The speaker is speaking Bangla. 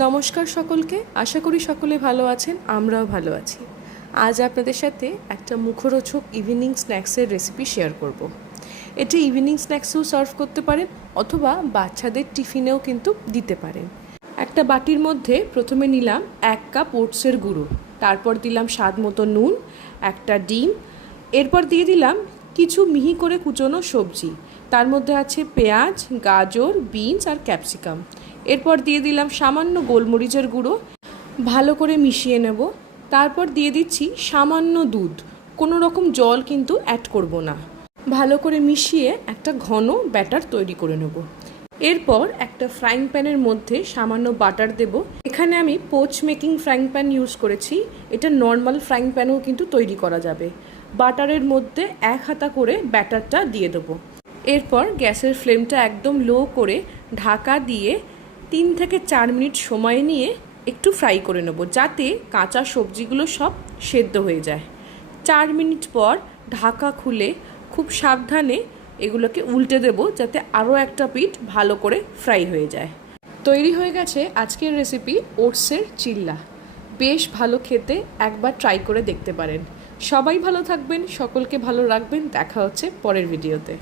নমস্কার সকলকে, আশা করি সকলে ভালো আছেন, আমরাও ভালো আছি। আজ আপনাদের সাথে একটা মুখরোচক ইভিনিং স্ন্যাক্সের রেসিপি শেয়ার করব। এটা ইভিনিং স্ন্যাক্সেও সার্ভ করতে পারেন অথবা বাচ্চাদের টিফিনেও কিন্তু দিতে পারেন। একটা বাটির মধ্যে প্রথমে নিলাম 1 কাপ ওটসের গুঁড়ো, তারপর দিলাম স্বাদ মতো নুন, একটা ডিম, এরপর দিয়ে দিলাম কিছু মিহি করে কুচোনো সবজি, তার মধ্যে আছে পেঁয়াজ, গাজর, বিনস আর ক্যাপসিকাম। এরপর দিয়ে দিলাম সামান্য গোলমরিচের গুঁড়ো, ভালো করে মিশিয়ে নেব। তারপর দিয়ে দিচ্ছি সামান্য দুধ, কোনো রকম জল কিন্তু অ্যাড করব না। ভালো করে মিশিয়ে একটা ঘন ব্যাটার তৈরি করে নেব। এরপর একটা ফ্রাইং প্যানের মধ্যে সামান্য বাটার দেব। এখানে আমি poach making frying pan use করেছি, এটা নর্মাল ফ্রাইং প্যানেও কিন্তু তৈরি করা যাবে। বাটারের মধ্যে 1 হাতা করে ব্যাটারটা দিয়ে দেবো। এরপর গ্যাসের ফ্লেমটা একদম লো করে ঢাকা দিয়ে 3 থেকে 4 মিনিট সময় নিয়ে একটু ফ্রাই করে নেব, যাতে কাঁচা সবজিগুলো সব সেদ্ধ হয়ে যায়। 4 মিনিট পর ঢাকা খুলে খুব সাবধানে এগুলোকে উল্টে দেব, যাতে আরও একটা পিঠ ভালো করে ফ্রাই হয়ে যায়। তৈরি হয়ে গেছে আজকের রেসিপি ওটসের চিল্লা। বেশ ভালো খেতে, একবার ট্রাই করে দেখতে পারেন। সবাই ভালো থাকবেন, সকলকে ভালো রাখবেন। দেখা হচ্ছে পরের ভিডিওতে।